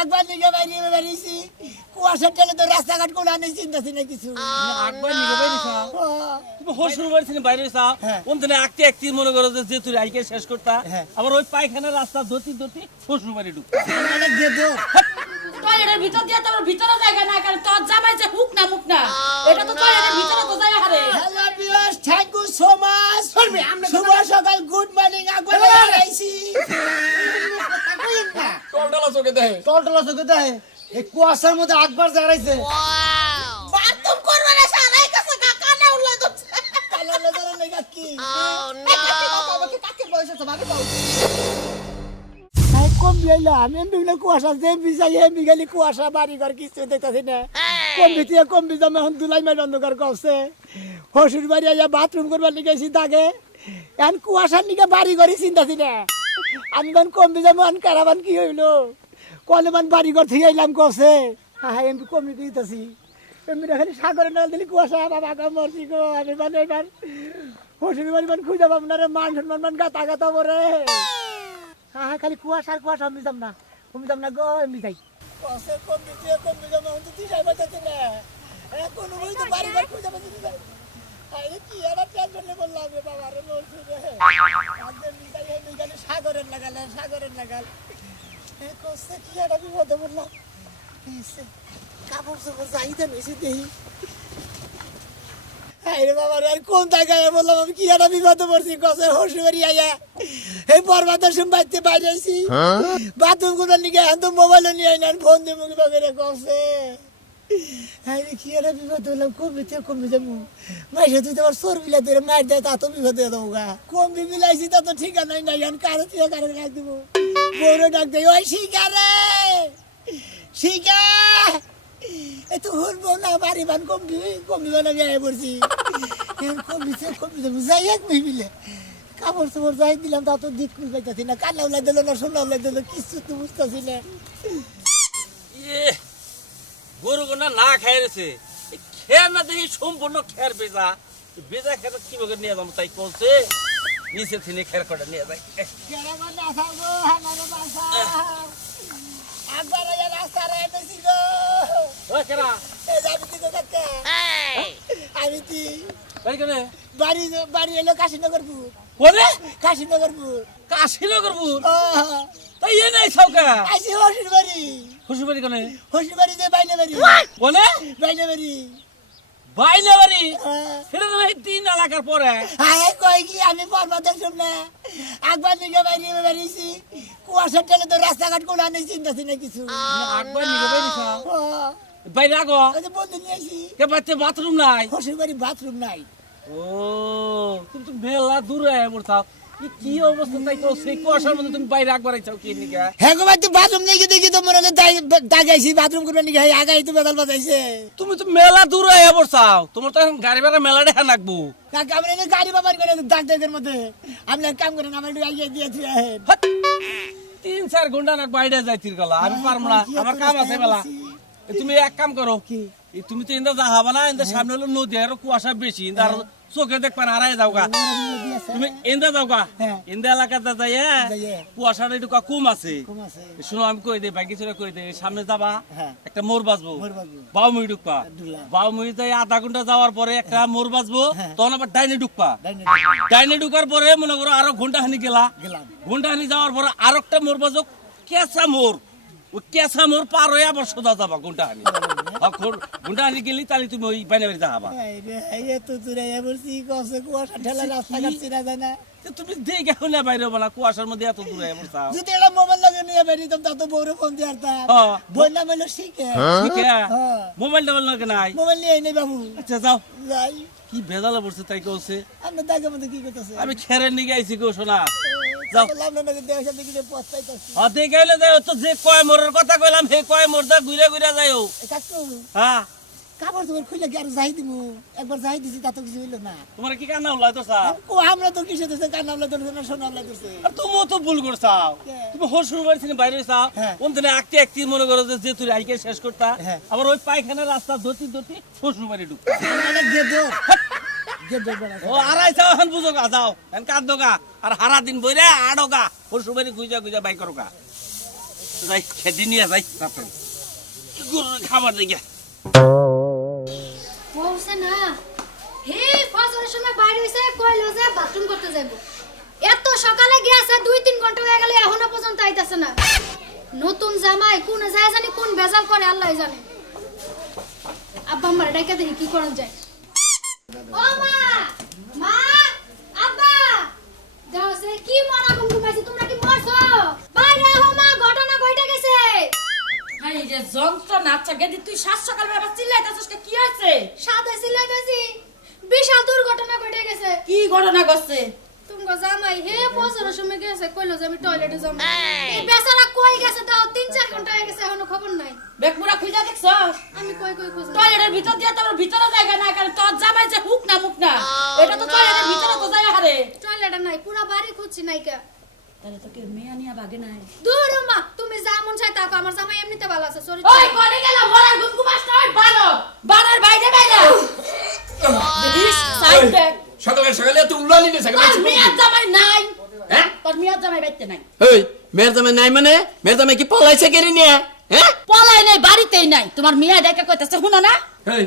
একবার নিগে বাইরে বেরিয়েছি কুয়াশার টেলে তো রাস্তাঘাট কোনো আনে চিন্তা ছিল কিছু একবার নিগে বাইরেছা তুমি হসুর বাড়ি বাইরেছা কোন দিনে আঁকতে আঁকতে মনে করো যে তুই আইকে শেষ করতা আবার ওই পায়খানার রাস্তা ধরতে ধরতে হসুর বাড়ি ঢুকতা টয়লেটের ভিতর দিয়ে তোমার ভিতরে জায়গা না কারণ তোর জামাই যে হুক না মুখ না এটা তো টয়লেটের ভিতরে তো জায়গা হারে hello viewers thank you so much শুভ সকাল গুড মর্নিং একবার আইছি টলটলা চোখে দেয় এই কুয়াশার মধ্যে আকবার জাগাইছে বাথরুম করবে না সারাই কাছে কানা উল্লা দচ্ছে কালো লেদার লাগা কি বাবাকে কাকে বয়স আছে ভাবি বাবু আই কম বিয়াইলা আমি এমবিগুলো কুয়াশা যে বিজাই এমবিগালি কুয়াশা বাড়ি ঘর কিছু দেখতাছি না কম বিজাম এখন দুলাই মাইল অন্ধকার করছে হসুর বাড়ি আইয়া বাথরুম করবার লিখেছি দাগে এখন কুয়াশার লিগে বাড়ি ঘরই চিন্তাছি না আমি মান কম বিজাম কারাবান কি হইলো কলেমান বাড়ি ঘর থেকে আইলাম করছে হ্যাঁ এমপি কমই দিতেছি এমপি খালি সাগরে নাল দিলি কুয়াশা বাবা গা মরছি গো আমি মানে এবার হসুর বাড়ি মান খুঁজে পাবো না রে মান সম্মান মান গাতা গাতা বরে হ্যাঁ খালি কুয়াশা আমি যাম না গো আমি যাই কসে কম দিতে আমি তো দিশাই বাঁচাতে না এখন ওই তো বাড়ি ঘর খুঁজে পাচ্ছি না আরে কি আর টেনশন বললাম রে বাবা রে বলছি রে আজকে মিগাই সাগরের লাগাল কসে কি আর বিপদে বললাম কিসে কাপড় চোপড় চাহিদা বেশি দেই আরে বাবা রে আর কোন জায়গায় বললাম আমি কি আর বিপদে পড়ছি কসে হসুবাড়ি আইয়া এই পর্বতের সম্পাইতে বাইরে আইছি বাথরুম গুলো নিয়ে এখন তো মোবাইল নিয়ে আইনার ফোন দিয়ে মুখে বাগেরে কসে আরে কি আর বিপদ হলাম কমে যাবো মাইসে তুই তোমার সর বিলা ধরে মার দেয় তা তো বিপদ হয়ে দেবো গা কম বিলাইছি তা তো ঠিকানাই নাই এখন কারো তুই কারো ডাক দেবো বউরে ডাক দেয় ওই শিকা এই তো হলবো না বাড়ি বান কমবি না বিয়ে পড়ছি এখন কমবি যাই এক মিলে কাপড় চোপড় যাই দিলাম তা তো দিক খুঁজ পাইতাছি না কান্না উলাই দিল না সোনা উলাই দিল কিছু তো বুঝতেছি না গরু গোনা না খাই রেছে খেয়ার না দেখি সম্পূর্ণ খেয়ার বেজা খেয়ার কিভাবে নিয়ে যাবো তাই করছে নিচে থেকে খেয়ার কটা নিয়ে যাই বাড়ি এলো কাশীনগরপুর তাই এ নাই সৌকা আসি হসুর বাড়ি শ্বশুরবাড়ি কোনে হসুর বাড়ি যে বাইনে বাড়ি কোনে বাইনে বাড়ি বাইনা বাড়ি সেটা তো ভাই 3 এলাকার পরে আয় কই কি আমি পর্বতের সামনে একবার নিগে বাইরে বেরিয়েছি কুয়াশার টেলে তো রাস্তাঘাট কোনো আনে চিন্তাছি না কিছু একবার নিয়ে বাইরিছা বাইরে আগো ওই যে বন্ধু নিয়ে আসি কে বাচ্চা বাথরুম নাই হসুর বাড়ি বাথরুম নাই ও তুমি তো মেলা দূরে পড়ছাও কি অবস্থা তাই কো সেই কুয়াশার মধ্যে তুমি বাইরে একবার আইছাও কি নিগা হ্যাঁ গো ভাই তো বাথরুম নেই দেখি তো মনে দাগাইছি বাথরুম করবে নাকি হ্যাঁ আগাই তো বেদাল বাজাইছে তুমি তো মেলা দূরে পড়ছাও তোমার তো এখন গাড়ি ভাড়া মেলা দেখা লাগবো কাকা আমরা এনে গাড়ি বাবার করে ডাক্তারের মধ্যে আপনি এক কাম করেন আমার একটু আইয়ে দিয়ে দিয়ে আহেন 3-4 ঘন্টা না বাইরে যাইতির গলা আমি পারবো না আমার কাম আছে মেলা তুমি এক কাম করো কি তুমি তো ইন্দা যাহাবা না ইন্দা সামনে হলো নদী আর কুয়াশা বেশি ইন্দা আর চোখে দেখবা না আড়াই যাওগা তুমি ইন্দা যাওগা ইন্দা এলাকাতে যাইয়া কুয়াশাটা একটু কম আছে শুনো আমি কই দেই বাইকে চলে কই দেই সামনে যাবা একটা মোর বাজবো বাউমুই ঢুকবা বাউমুই যাই আধা ঘন্টা যাওয়ার পরে একটা মোর বাজবো তখন আবার ডাইনে ঢুকবা ডাইনে ঢুকার পরে মনে করো আরো ঘন্টা হানি ঘন্টা হানি যাওয়ার পরে আর একটা মোর বাজো কেঁচা মোর ওই কেঁচা মোর পার হয়ে আবার সোজা যাবা ঘন্টা হানি গেলি তাহলে তুমি ওই বাইনে বাড়ি যাবা তুমি দেখে না বাইরে হবো না কুয়াশার মধ্যে এত দূরে যদি এটা মোবাইল লাগে নিয়ে বেরিয়ে তা তো বউরে ফোন দিয়ে বই না বললো শিখে মোবাইল টোবাইল নাকি নাই মোবাইল নিয়ে নেই বাবু আচ্ছা যাও যাই কি ভেজালে পড়ছে তাই কৌছে আমরা দাগে মধ্যে কি করতেছে আমি খেরের নিয়ে আইছি গো শোনা যাও দেখে যাই তো যে কয় মোরের কথা কইলাম সেই কয় মোর দা ঘুরে ঘুরে যাইও হ্যাঁ কাপড় তোমার খুলে কি আর যাই দিব একবার যাই দিছি তা তো কিছু হইলো না তোমার কি কান্না উল্লাই তো স্যার আমরা তো কিসে দিছে কান্না উল্লাই ধরছে না সোনা উল্লাই ধরছে তুমিও তো ভুল করছাও তুমি হসুর বাড়ি থেকে বাইরে যাও কোন দিনে আঁকতে আঁকতে মনে করো যে তুই আইকে শেষ করতা আবার ওই পায়খানার রাস্তা ধরতে ধরতে হসুর বাড়ি ঢুকতা ও আড়াই যাও এখন বুঝো গা যাও এখন কাঁদো গা আর হারা দিন বইরে আড়ো গা হসুর বাড়ি গুইজা গুইজা বাই করো গা যাই খেদি নিয়ে যাই তাড়াতাড়ি গরুর খাবার দিকে বলছে না হে ফজরের সময় বাইরে হইছে কইলো যে বাথরুম করতে যাইবো এত সকালে গিয়েছে 2-3 ঘন্টা হয়ে গেল এখনো পর্যন্ত আইতাছে না নতুন জামাই কোন যায় জানি কোন বেজাল করে আল্লাহই জানে আব্বা আমার ডাইকা দেখি কি করা যায় ও মা মা আব্বা দাও সে কি মরা ঘুম ঘুমাইছি তোমরা কি মরছো বাইরে হো মা ঘটনা কইটা গেছে হাই রে যন্ত্রণা আচ্ছা গেদি তুই সাত সকাল বেলা চিল্লাইতাছিস কি হয়েছে সাদা সিলাইতাছি বিশাল দুর্ঘটনা ঘটে গেছে কি ঘটনা ঘটছে তুমি জামাই হে পৌঁছানোর সময় গেছে কইলো যে আমি টয়লেটে যাবো এই বেচারা কই গেছে তাও 3-4 ঘন্টা হয়ে গেছে এখনো খবর নাই বেকমুড়া খুঁজা দেখছস আমি কই খুঁজ টয়লেটের ভিতর দিয়ে তোর ভিতরে জায়গা না কারণ তোর জামাই যে হুক না মুখ না এটা তো টয়লেটের ভিতরে তো জায়গা হারে টয়লেটে নাই পুরো বাড়ি খুঁজছি নাইকা তাহলে তোকে মেয়া নিয়া বাগে নাই দূর মা তুমি যা মন চাই তা আমার জামাই এমনিতে ভালো আছে সরি ওই কোনে গেল মরার ঘুম ঘুমাস না ওই বানো বানার বাইরে বাইরে দেখিস সাইড ব্যাক সকালে সকালে তুই উল্লালি নে সকালে তোর মেয়া জামাই নাই হ্যাঁ তোর মেয়া জামাই বাইতে নাই এই মেয়ের জামাই নাই মানে মেয়ের জামাই কি পলাইছে কেরি নিয়ে হ্যাঁ পলাই নাই বাড়িতেই নাই তোমার মেয়া দেখা কইতাছে শুনো না এই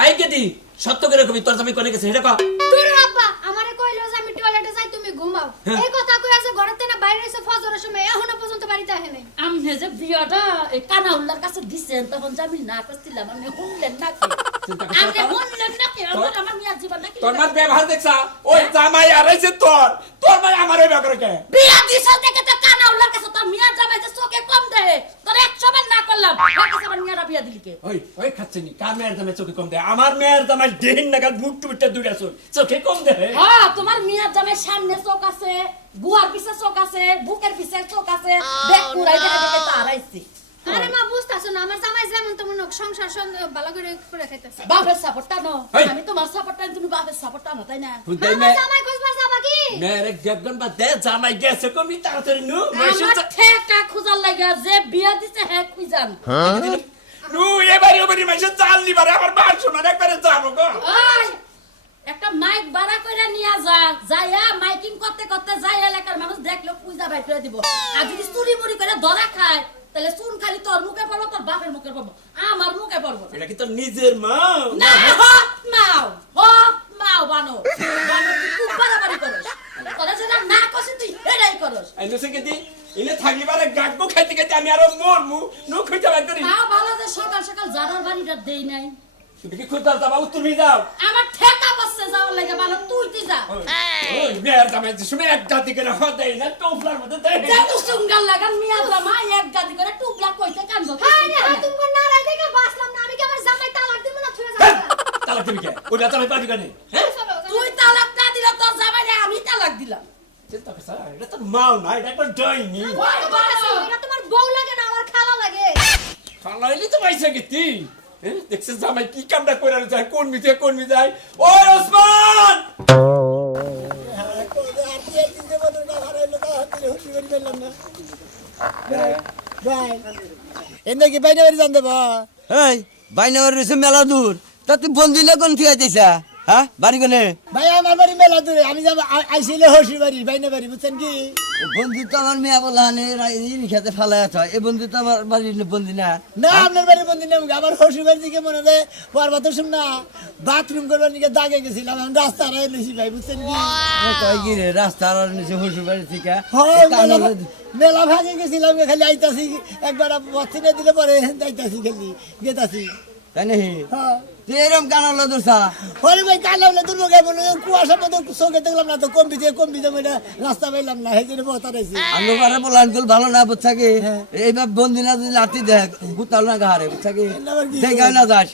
আই কেদি সত্য করে কবি তোর জামাই কোনে গেছে এটা কও দূর আব্বা আমারে কইলো যে আমি টয়লেটে যাই তুমি ঘুমাও এই কথা কই আছে ঘরেতে না বাইরে এসে ফজরের সময় এখনো পর্যন্ত বাড়িতে আহে নাই আমি যে বিয়াটা এই কানা উল্লার কাছে দিছেন তখন জামিল না করছিলাম আমি শুনলেন না কি আমি শুনলেন না কি আমার মেয়া জীবন নাকি তোর মার ব্যবহার দেখছা ওই জামাই আরাইছে তোর মাই আমারে ব্যবহার করে বিয়া দিছ দেখে তো কানা উল্লার কাছে তোর মেয়া জামাই যে চোখে কম দেয় তোর 100 বার না করলাম ওর কাছে আমার মেয়ারা বিয়া দিলি কে ওই খাচ্ছেনি কার মেয়ের জামাই চোখে কম দেয় আমার মেয়ের জামাই দেহিন নাগাল বুট টুটটা দুইটা চোখে কম দেয় হ্যাঁ তোমার মেয়া জামাই সামনে চোখ আছে বুয়ার পিছে চোখ আছে বুকের পিছে চোখ আছে দেখ পুরাই দেখা দেখে তো হারাইছি আরে মা বুঝতাছো না আমার জামাই যেমন তেমন হোক, সংসার ভালো করে খাইতেছে বাপের সাপোর্টটা নো এই। আমি তোমার সাপোর্টটা তুমি বাপের সাপোর্টটা নো তাই না খুদাই আমার জামাই খুঁজবার যাবা কি মেয়ের এক গেবগন বা দে জামাই গেছে কমি তাড়াতাড়ি নু আমার ঠেকা খুঁজার লাগা যে বিয়া দিছে হ্যাঁ খুঁজান নু এবারে ওবারে মাইছে চাল লিবারে আমার বার শোনা একবারে যাবো গো ওই একটা মাইক ভাড়া কইরা নিয়া যা যাইয়া মাইকিং করতে করতে যাই এলাকার মানুষ দেখলো পূজা বাইর করে দিব আর যদি চুরি মুড়ি করে ধরা খায় তাহলে চুন খালি তোর মুখে পড়বো তোর বাপের মুখে পড়বো আমার মুখে পড়বো না। এটা কি তোর নিজের মা না হক মাও বানো বানো তুই খুব বাড়াবাড়ি করস তোরা যেটা না করছিস তুই এটাই করস আইনছে কেদি ইলে থাকিবারে গাগবো খাইতে খাইতে আমি আরো মরমু নু খুঁজে বাই করি তা ভালো যে সকাল সকাল জানার বাড়িটা দেই নাই তুমি কি খুঁজতার যাবা তুমি যাও আমার ঠেকা বসছে যাওয়ার লাগে ভালো তুই যা ওই মেয়ের জামাই যে শুনে এক জাতি করে হদাই না টোফলার মধ্যে দেয় যেন সুঙ্গাল লাগান মিয়া জামা এক গাদি করে টুকলা কইতে কান্দো হ্যাঁ রে হ্যাঁ তুমি না রাই দেখে বাসলাম না আমি কি আমার জামাই তালাক দিব না ছুঁয়ে যাবে তালাক দিবি কে ওই জামাই পাবি কেন হ্যাঁ তুই তালাক না দিলে তোর জামাইরে আমি তালাক দিলাম চিন্তা করছ এটা তো মাও না এটা একবার ডাইনি ওই বাবা এটা তোমার বউ লাগে না আমার খালা লাগে খালাইলি তো পাইছে কি তুই দেখছিস জামাই কি কামটা করে যায় কোন মিছে যায় ওই ওসমান এনে কি বাইরে বাড়ি জানতে বা এই বাইনাবার রয়েছে মেলা দূর তা তুই বন্দিলে কোন ঠিক আইতেছা হ্যাঁ বাড়ি কোনে ভাই আমার বাড়ি মেলা দূরে আমি যাব আইছিলে হসি বাড়ি বাইনা বাড়ি বুঝছেন কি বন্ধু তো আমার মেয়া বলা হানে খেতে ফালাই আছে এই বন্ধু তো আমার বাড়ির বন্ধু না না আপনার বাড়ি বন্ধু নেই আমার হসি বাড়ি দিকে মনে হয় পর্বত শুন না বাথরুম করবার দিকে দাগে গেছিলাম আমি রাস্তা হারাই নিছি ভাই বুঝছেন কি কয় কি রে রাস্তা আর নিচে হসুর বাড়ি থেকে হয় মেলা ভাগে গেছিলাম খালি আইতাছি একবার বস্তিনে দিলে পরে যাইতাছি খালি গেতাছি তাই নাকি হ্যাঁ তুই এরকম কানালো দোষা ওরে ভাই কালাবলে তো লোকে বলে কুয়াশার মতো চোখে দেখলাম না তো কম বিজে এটা রাস্তা পাইলাম না সেই জন্য বতা রয়েছে আমি বারে বলে আঙ্কুল ভালো না বুঝছা কি এইবার বন্দি না যদি লাঠি দেখ বুতাল না গাহারে বুঝছা কি দেখে না যাস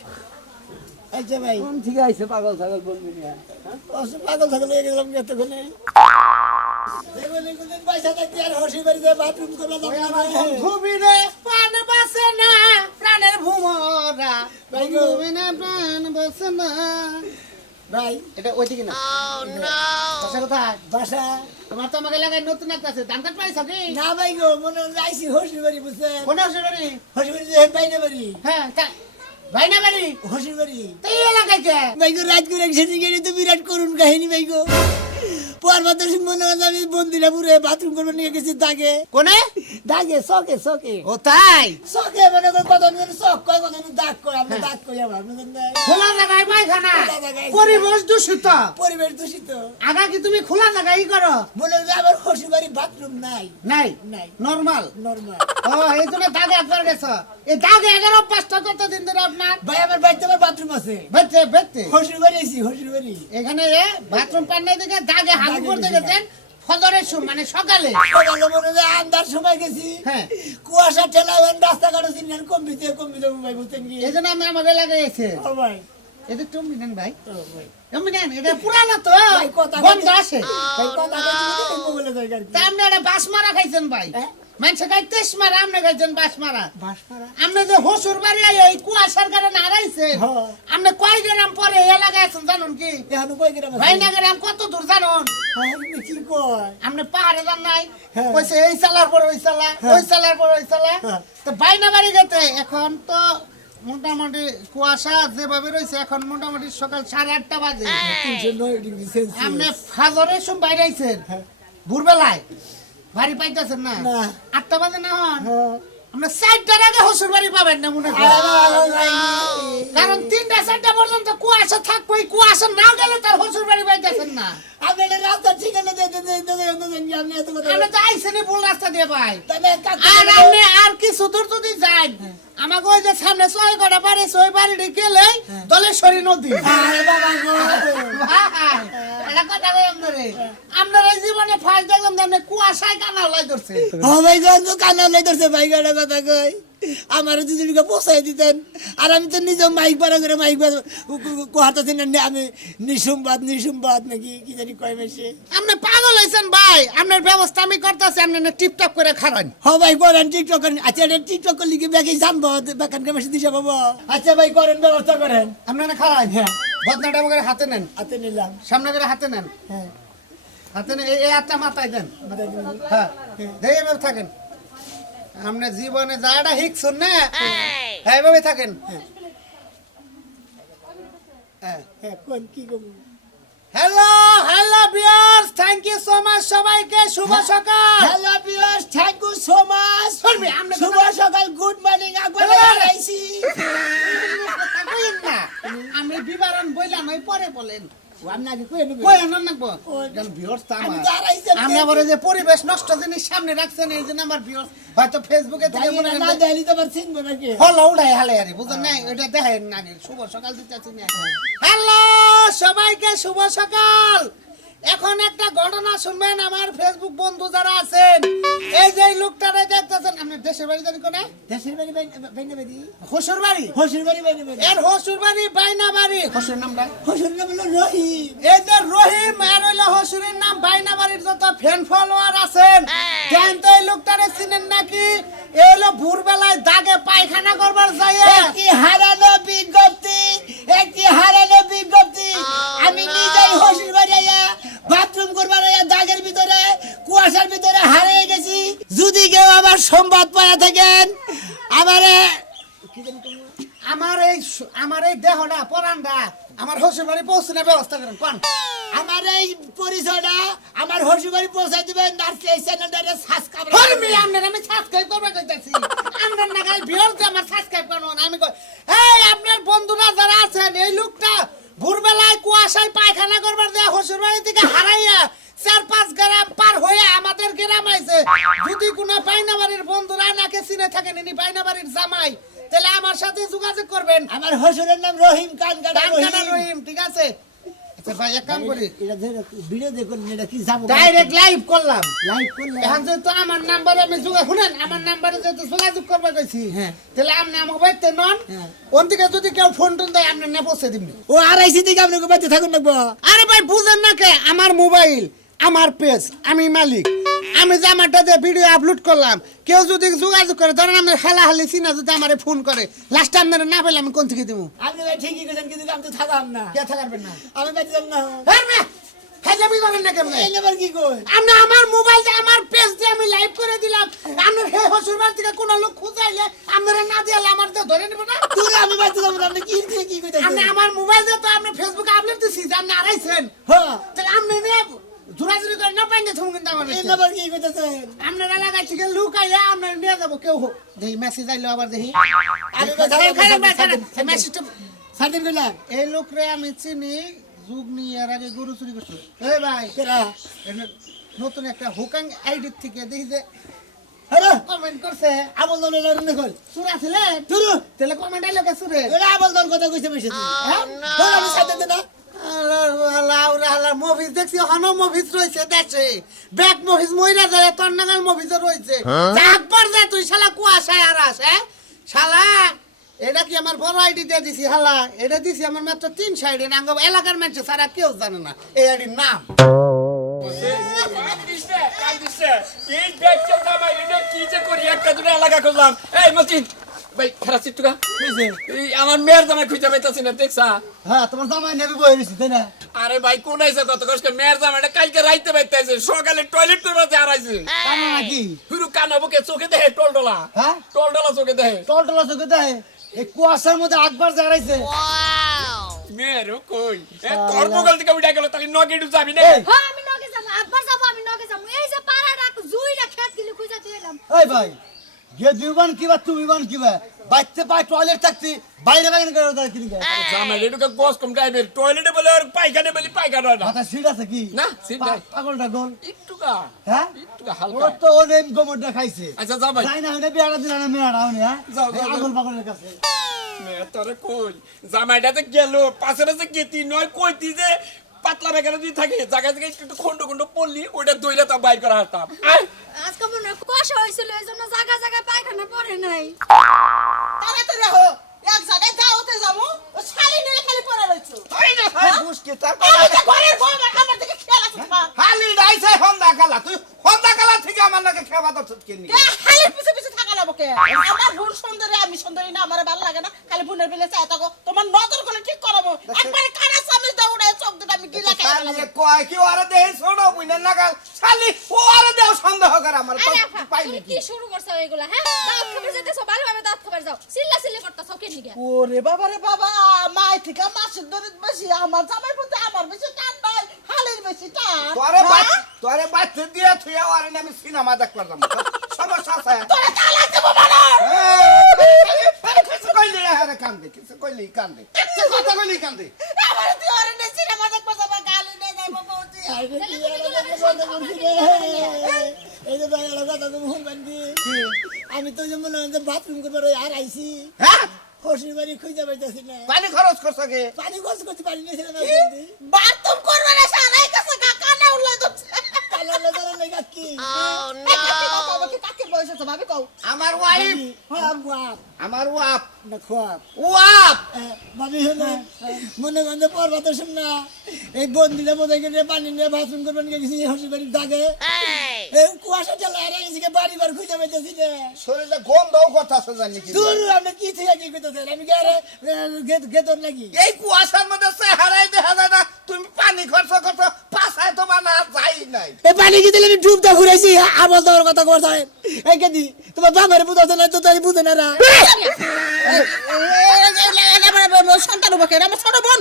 আচ্ছা ভাই কোন ঠিক আছে পাগল ছাগল বন্ধু নিয়ে পাগল থাকলে হয়ে গেলাম এতক্ষণে পয়সা থাকতে আর হসি বাড়িতে বাথরুম করলাম ঘুমিরে প্রাণ বাসে না প্রাণের ভুমরা ভাই গো ঘুমিরে প্রাণ বাসে না ভাই এটা ওইদিকে না বাসা কোথায় বাসা তোমার তো আমাকে এলাকায় নতুন একটা আছে ধান কাট পাইছ কি না ভাই গো মনে আইসি হসি বাড়ি বুঝছে কোন হসুরি হসি বাড়ি বাইরে বাড়ি হ্যাঁ ভাই না বাড়ি হসি বাড়ি তো এই এলাকায় কে ভাই গো রাত করে একসাথে গেলে তো বিরাট করুন কাহিনী ভাই গো পরবর্তী মনে হয় আমি বন্দিরা পুরে বাথরুম করবে নিয়ে গেছি দাগে কোনে দাগে চকে চকে ও তাই চকে মনে করে কত চক কয় কত দাগ কয় আমরা দাগ কই আমার বুঝলেন না খোলা জায়গায় পায়খানা খোলা জায়গায়। পরিবেশ দূষিত পরিবেশ দূষিত আগা কি তুমি খোলা জায়গায় করো বলে যে আমার শ্বশুর বাড়ি বাথরুম নাই নাই নাই নরমাল নরমাল ও এই জন্য দাগে একবার গেছো এই দাগে 11 5টা কত দিন ধরে আপনার ভাই আমার বাড়িতে আমার বাথরুম আছে বেতে বেতে শ্বশুর বাড়ি আইছি শ্বশুর বাড়ি এখানে বাথরুম পান্ডাই দিকে দাগে হাগু দাগে করতে গেছি, গেছেন ফজরের সময় মানে সকালে সকালে মনে হয় আন্দার সময় গেছি হ্যাঁ। কুয়াশা ঠেলা রাস্তাঘাটে চিনেন কমবিতে ভাই বুঝতেন কি এই জন্য আমি আমাকে লাগাইছে ও ভাই এটা তুমি নেন ভাই ও ভাই তুমি নেন এটা পুরানো তো ভাই, কথা বন্ধ বলতে- আছে ভাই কথা বলতে মোবাইলে জায়গা তা আপনি এটা বাস মারা খাইছেন ভাই হ্যাঁ? মানুষে খাই তেস মারা আপনি খাইছেন বাস মারা বাসপাড়া আপনি যে হসুর বাড়ি এই কুয়াশার কারণে হারাইছেন হ্যাঁ। আপনি কয় গ্রাম পরে এই এলাকায় আছেন জানুন কি এখন কই গেলাম ভাইনা গ্রাম কত দূর জানুন কি কয় আপনি পাহাড়ে যান নাই হ্যাঁ। কইছে এই সালার পর ওই সালা হ্যাঁ। ওই সালার পর ওই সালা হ্যাঁ। তো বাইনা বাড়ি গেতে এখন তো মোটামুটি কুয়াশা যেভাবে রয়েছে এখন মোটামুটি সকাল 8:30 বাজে 309 ডিগ্রি সেলসিয়াস আপনি ফাজরের সময় বাইরে আইছেন হ্যাঁ। ভোরবেলায় বাড়ি পাইতেছেন না না। 8টা বাজে না হন হ্যাঁ। আপনি 4টার আগে হসুর বাড়ি পাবেন না মনে করেন কারণ 3টা 4টা পর্যন্ত কুয়াশা থাকবে কুয়াশা না গেলে তার হসুর বাড়ি পাইতেছেন না আপনি রাস্তা ঠিকানা দিয়ে আপনি এত কথা আপনি তো আইসেনি ভুল রাস্তা দিয়ে ভাই তাহলে এক কাজ আর করুন। আপনি আর কিছু দূর যদি যান আমাকে ওই যে সামনে 6 কটা বাড়ি 6 বাড়ি গেলে দলেশ্বরী নদী আরে বাবা গো ভাই, এটা কথা কই আপনারে আপনার এই জীবনে ফার্স্ট দেখলাম যে আপনি কুয়াশায় কানা লাই ধরছে ও ভাই গো কানা লাই ধরছে ভাই গাড়া কথা কই আমার যদি পোষাই দিতেন আর আমি তো নিজে মাইক পাড়া করে মাইক কোহাতাছি না আমি নিসুমবাদ নাকি কি জানি কয় মেসে আপনি পাগল হইছেন ভাই আপনার ব্যবস্থা আমি করতেছি আপনি না টিপটপ করে খারান হ ভাই করেন টিকটক করেন আচ্ছা এটা টিকটক করলে কি ব্যাগে জানবো বেকান কামাসে দিশা পাবো আচ্ছা ভাই করেন ব্যবস্থা করেন আপনি না খারান হ্যাঁ বদনাটা করে হাতে নেন হাতে নিলাম সামনে করে হাতে নেন হ্যাঁ হাতে নেন এই হাতটা মাথায় দেন মাথায় দিলাম। হ্যাঁ দেখে এভাবে থাকেন আপনি জীবনে যাটা শিখছেন না হ্যাঁ এভাবে থাকেন হ্যাঁ হ্যাঁ কোন কি করবো hello hello viewers thank you so much সবাইকে শুভ সকাল hello viewers thank you so much শুনবি আমরা শুভ সকাল গুড মর্নিং একবার আইছি কইেন না আমি বিবরণ বললাম ওই পরে বলেন আমি আগে কই নেব কই না নাকবো ওই যেন ভিউয়ার্স তা আমি আমার তো আর আইছি আমরা বলে যে পরিবেশ নষ্ট জিনিস সামনে রাখছেন এই জন্য আমার ভিউয়ার্স হয়তো ফেসবুকে থেকে মনে না দেলি তো আবার চিনবো নাকি হলো উড়াই হালে আরে বুঝেন না এটা দেখেন না আগে শুভ সকাল দিতেছি না হ্যালো সবাইকে শুভ সকাল এখন একটা ঘটনা শুনবেন আমার ফেসবুক বন্ধু যারা আছেন এই যে লোকটারে দেখতেছেন আপনি দেশের বাড়ি জানি কোনে দেশের বাড়ি বাইনা বাড়ি হসুর বাড়ি হসুর বাড়ি বাইনা বাড়ি এর হসুর বাড়ি বাইনা বাড়ি হসুর নামটা হসুর নাম হলো রহিম এই যে রহিম আর হইলো হসুরের নাম বাইনা বাড়ির যত ফ্যান ফলোয়ার আছেন জানেন তো এই লোকটারে চিনেন নাকি এই হলো ভোরবেলায় দাগে পায়খানা করবার যায় একটি হারানো বিজ্ঞপ্তি আমি নিজেই হসুর বাড়ি আইয়া বাথরুম করবার আইয়া দাগের ভিতরে কুয়াশার ভিতরে হারিয়ে গেছি যদি কেউ আবার সংবাদ পাওয়া থাকেন আমারে আমার এই দেহটা পরানটা আমার হসুর বাড়ি পৌঁছানোর ব্যবস্থা করেন কোন আমার এই পরিচয়টা আমার হসুর বাড়ি পৌঁছাই দিবেন নার্সি এই চ্যানেলটারে সাবস্ক্রাইব ধর্মী আপনার আমি সাবস্ক্রাইব করবা কইতাছি আপনার নাগাল ভিউয়ার্স আমার সাবস্ক্রাইব করুন আমি কই এই আপনার বন্ধুরা যারা আছেন এই লোকটা ভোরবেলায় কুয়াশায় পায়খানা করবার দেয়া হসুর বাড়ি থেকে হারাইয়া 4-5 গ্রাম পার হয়ে আমাদের গ্রাম আইছে যদি কোনো বাইনাবাড়ির বন্ধুরা নাকে চিনে থাকেন ইনি বাইনাবাড়ির জামাই তাহলে আমার সাথে যোগাযোগ করবেন আমার হসুরের নাম রহিম কানকাটা কানকাটা রহিম রহিম ঠিক আছে আচ্ছা ভাই এক কাম করি এটা ধরে ভিডিও দেখুন এটা কি যাবো ডাইরেক্ট লাইভ করলাম লাইভ করলে এখন যেহেতু আমার নাম্বারে আমি শুনেন আমার নাম্বারে যেহেতু যোগাযোগ করবা কইছি হ্যাঁ। তাহলে আপনি আমাকে বাইতে নন হ্যাঁ। ওন থেকে যদি কেউ ফোন টোন দেয় আপনি না পৌঁছে দিবেন ও আড়াইশি থেকে আপনাকে বাড়িতে থাকুন লাগবো আরে ভাই বুঝেন না কে আমার মোবাইল আমার পেজ আমি মালিক আমি যে আমারটা দিয়ে ভিডিও আপলোড করলাম কেউ যদি যোগাযোগ করে ধরেন আমি হালাহালি চিনা যদি আমারে ফোন করে লাস্ট টাইম না পেলে আমি কোন থেকে দিব আপনি ভাই ঠিকই করেছেন কিন্তু আমি তো থাকাম না কে থাকবেন না আমি বাড়িতে যাব না হেজাবি করেন না কেমনে এই নেবার কি কই আমি আমার মোবাইল দিয়ে আমার পেজ দিয়ে আমি লাইভ করে দিলাম আমি হে হসুর বাড়ি থেকে কোনো লোক খুঁজাইলে আপনারা না দিলে আমার তো ধরে নিব না তুই আমি বাড়িতে যাব না আপনি কি কি কইতাছেন আপনি আমার মোবাইল দিয়ে তো আপনি ফেসবুকে আপলোড দিছি যে আপনি আড়াইছেন হ্যাঁ তাহলে আপনি নিয়ে জোরাজুরি করে না পাইলে তুমি কিন্তু আমার এই বেশি। নাম্বার কি কইতাছেন আপনার এলাকায় থেকে লুকাইয়া আপনার নিয়ে যাবো কেউ হোক দেখি মেসেজ আইলো আবার দেখি আমি মেসেজটা সাদিন কইলাম এই লোকরে আমি চিনি যুগ নিয়ে এর আগে গরু চুরি করছে এই ভাই কেরা নতুন একটা হুকাং আইডি থেকে দেখি যে আরে কমেন্ট করছে আমল দল এর নকল সুরা ছিলেন শুরু তাহলে কমেন্ট আইলো কে সুরে এরা আমল দল কথা কইছে বেশি হ্যাঁ আমি সাদিন না মুভিজ দেখছি হনো মুভিজ রয়েছে দেশে ব্যাক মুভিজ মইরা যায় তোর নাগাল মুভিজ রয়েছে একবার যা তুই শালা কুয়াশায় আর আস হ্যাঁ শালা এটা কি আমার বড় আইডি দিয়ে দিছি হালা এটা দিছি আমার মাত্র 3 সাইডে নাঙ্গ এলাকার মানুষ সারা কেউ জানে না এই আইডির নাম এই ব্যাগটা জামাই এটা কি যে করি একটা দুটো এলাকা করলাম এই মতিন ভাই খারাপ চিটুকা এই আমার মেয়ের জামাই খুঁজে পাইতাছি না দেখছা হ্যাঁ তোমার জামাই নেবে বই রইছি তাই না আরে ভাই কোন আইছে কত কষ্ট মেয়ের জামাইটা কালকে রাইতে পাইতাছে সকালে টয়লেট করতে হারাইছে কানা নাকি পুরো কানা বুকে চোখে দেখে টলটলা হ্যাঁ টলটলা চোখে দেখে টলটলা চোখে দেয় এই কুয়াশার মধ্যে আকবার দাঁড়াইছে মেয়ের কই কর্মকাল থেকে উঠে গেল তাহলে নগেটু যাবি না হ্যাঁ আমি নগে যাবো একবার যাবো আমি নগে যাবো এই যে পাড়াটা জুইরা খেত গিলি খুঁজে দিয়ে এলাম এই ভাই গে দুইবান কিবা তুমিবান কিবা বাইতে পাই টয়লেট থাকতি বাইরে বাইরে করে দাঁড় কিনি জামাই এটুকে বস কম টাইমের টয়লেটে বলে আর পায়খানে বলি পায়খানা না মাথা সিট আছে কি না সিট নাই পাগলটা গোল একটুকা হ্যাঁ একটুকা ও হালকা তো ও নেম গোমরটা খাইছে আচ্ছা যা ভাই যাই না হইনা বিয়ারা দিলা না মেয়াড়া হইনি হ্যাঁ যাও, যাও, আগল পাগলের কাছে মেয়ে তোরে কই জামাইটাতে গেল পাশে পাশে গেতি নয় কইতি যে পাতলা বেগানে দিয়ে থাকে জায়গা জায়গায় একটু খন্ড খন্ড পড়লি ওইটা দইরা তা বাইর করা হারতাম আজকে মনে হয় কষা হয়েছিল এই জন্য জায়গা জায়গায় পায়খানা পড়ে নাই তাড়াতাড়ি হো এক জায়গায় যাওতে যাবো ও শালি নিয়ে খালি পড়ে রইছো ওই না ভাই বুঝকে তার আমি তো ঘরের বউ আমার দিকে খেয়াল আছে হালি ডাইছে হন্দা কালা তুই হন্দা কালা থেকে আমার নাকি খেবা দছ কেনি খালি পিছে পিছে থাকা না বকে আমার বোন সুন্দরী আমি সুন্দরী না আমার ভালো লাগে না খালি বোনের বেলে চাই থাকো তোমার নজর করে ঠিক করাবো একবারে কানা সামনে দৌড়ে চোখ দুটো আমি গিলা খাই শালি কয় কি ওরে দেই ছোড়ো বুইনা নাগাল শালি ওরে দেও সন্দেহ করে আমার তো পাইলি কি শুরু করছো এগুলা হ্যাঁ দাঁত খাবার যেতেছো ভালোভাবে দাঁত খাবার যাও সিল্লা সিল্লি করতেছো কে নিগে ওরে বাবা রে বাবা মাই থেকে মাসের দরে বেশি আমার জামাই প্রতি আমার বেশি টান নয় হালের বেশি টান তোরে বাচ্চা দিয়া থুয়া ওরে আমি সিনেমা দেখবার যাম সমস্যা আছে তোরে কালা দেব বাবা কিছু কইলি আরে কান্দে কিছু কইলি কান্দে কথা কইলি কান্দে আমার তুই ওরে নে সিনেমা দেখবা যাবা গালি নে যাইবো বউতি এই যে ভাই এলাকা তো ভুলবেন কি আমি তো যেমন বাথরুম করবার আর আইছি হ্যাঁ হসির বাড়ি খুঁজে পাইতেছি না পানি খরচ করছ কে পানি খরচ করতে পারি না বাথরুম করবা না সারাই কাছে কানা উল্লাই দচ্ছে কালো লেজার লেগা কি কাকে বয়সে তো ভাবি কও আমার ওয়াইফ আমার ওয়াপ না খোয়াব ওয়াপ ভাবি হলে মনে মনে পর্বত শুন না এই বন্দিলে মধ্যে গেলে পানি নিয়ে বাথরুম করবেন গেছি হসির বাড়ির দাগে এই কুয়াশা চালা আর গেছি বাড়ি ঘর খুঁজে পাইতেছি না শরীরে গন্ধও কথা আছে জানি কি দূর আপনি কি থেকে কি করতেছেন আমি গেলে গেতর লাগি এই কুয়াশার মধ্যে চেহারাই দেখা যায় না তুমি পানি খরচ করছো পাছায় তো বানা যাই নাই এই পানি কি দিলে আমি ডুবটা ঘুরাইছি আবার দেওয়ার কথা করছে এই কেদি তোমার বাবার বুঝাচ্ছে না তো তাই বুঝে না রা সন্তান বকে আমার ছোট বোন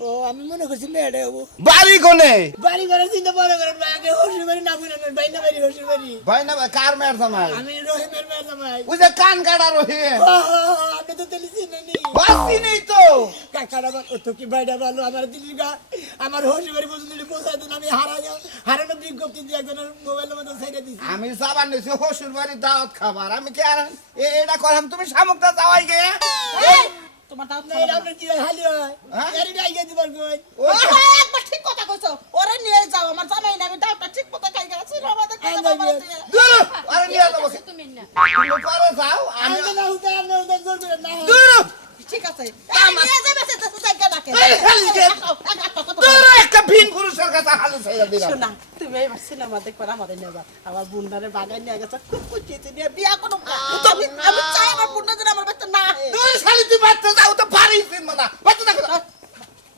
ও আমি মনে করছি মেয়েটা হবো বাড়ি কোনে বাড়ি ঘরে চিন্তা পরে করেন ভাই আগে হসির বাড়ি না বুঝলেন ভাই না বাড়ি হসির বাড়ি ভাই না কার মেয়ের জামাই আমি রহিমের মেয়ে জামাই ওই যে কান কাটা রহিম আপনি তো তেলি চিনেনি বাসি নেই তো কাকারা তো কি বাইটা ভালো আমার দিল্লি গা আমার হসির বাড়ি পর্যন্ত পৌঁছাই দিন আমি হারানো বিজ্ঞপ্তি দিয়ে একজনের মোবাইলের মধ্যে ছেড়ে দিছি আমি যাবার নিছি হসুর বাড়ি দাওয়াত খাবার আমি কি আর এটা করাম তুমি শামুকটা যাওয়াই গে তোমার দাও না এটা আপনার কি হালি হয় এরি ডাইগে দিবার কই একবার ঠিক কথা কইছো ওরে নিয়ে যাও আমার জামাই না আমি দাওটা ঠিক মতো খাই গেছি আমাদের কথা বাবা দূর আরে নিয়ে যাবো তুমি না তুমি পরে যাও আমি আমি না উঠে আপনি উঠে জোর করে না দূর ঠিক আছে নিয়ে যাবে সে তো জায়গা ডাকে এই খালি যে দূর একটা ভিন পুরুষের কাছে হালে ছাইরা দিলাম শোনা তুমি এবার সিনেমা দেখবার আমাদের নিয়ে যাও আমার বুন্ডারে বাগায় নিয়ে গেছে খুব খুশিতে নিয়ে বিয়া করো আমি চাই আমার বুন্ডা যেন আমার বাচ্চা না তুই খালি তুই বাচ্চা যাও তো পারিস না বাচ্চা দেখো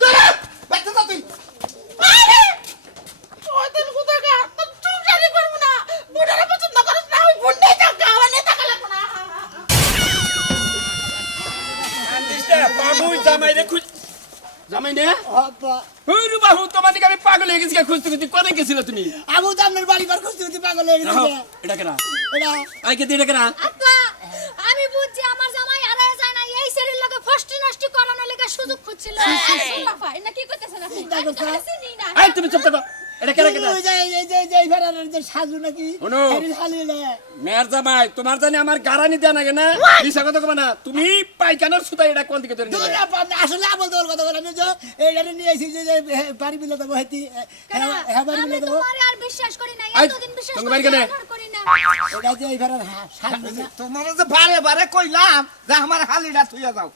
দূর বাচ্চা যা তুই আরে ওই দিন কোথা গা তো চুপ জানি করব না বুন্ডারে পছন্দ করিস না ওই বুন্ডে যাও গাওয়ানে টাকা লাগবে না আন্দিস্টা বাবুই জামাই রে খুঁজ জামাই না আব্বা ওরে বাহু তোমার দিকে আমি পাগল হয়ে গেছি খুঁজতে খুঁজতে কোথায় গেছিল তুমি আবু তো আপনার বাড়ি ঘর খুঁজতে খুঁজতে পাগল হয়ে রাহো, গেছে এটা কেনা এটা আই কে এটা কেনা আব্বা আমি বুঝছি আমার জামাই হারায় যায় না এই শরীর লগে ফষ্টি নষ্টি করানোর লাগা সুযোগ খুঁজছিল বাবা এটা কি করতেছেন আপনি আমি তো চিনি না আই তুমি চুপ থাকো এটা কেনা কেনা ওই যে এই ফেরানোর যে সাজু নাকি শোনো। হেরি খালি না মেয়ের জামাই তোমার জানি আমার গারানি দেয়া না কেনা মিছা কথা কবে না তুমি পাইখানার সুতা এটা কোন দিকে ধরে দূর নিলে আপনি আসলে আবল তোর কথা বলে আমি যে এইটারে নিয়ে এসেছি যে বাড়ি বিলে দেবো হেতি হ্যাঁ বাড়ি আমি বিলে দেবো তোমারে আর বিশ্বাস করি না আই, এতদিন বিশ্বাস তোমার করি বাড়ি কেনে? আর করি না এটা যে এই ফেরার সাজু না তোমার যে বারে বারে কইলাম যে আমার হালিটা থুইয়া যাও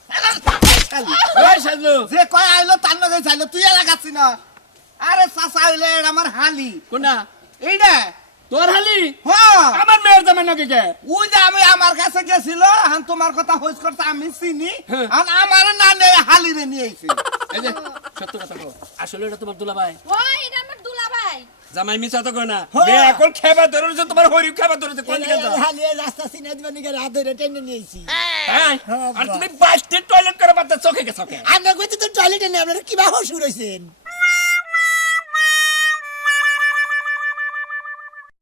ওই সাজলু যে কয় আইলো তার লগে চাইলো তুই লাগাচ্ছি না আরে চাচা হইলে এটা আমার হালি কোনটা এইটা তোর হালি হ্যাঁ আমার মেয়ের জামাই নাকি কে ওই যে আমি আমার কাছে গেছিল এখন তোমার কথা হইস করতে আমি চিনি হ্যাঁ। এখন আমার না নেই হালিরে নিয়ে আইছি এই যে সত্য কথা কও আসলে এটা তোমার দুলাভাই ওই এটা আমার দুলাভাই জামাই মিছা তো কয় না মেয়ে এখন খেবা ধরেছে তোমার হরি খেবা ধরেছে কোন দিকে যাও হালি রাস্তা চিনে দিবেন নাকি হাত ধরে টেনে নিয়েছি হ্যাঁ আর তুমি বাইস্টের টয়লেট করে পারতে চোখে কে চোখে আমরা কইতে তো টয়লেটে নেই আপনারা কিভাবে শুরু হয়েছেন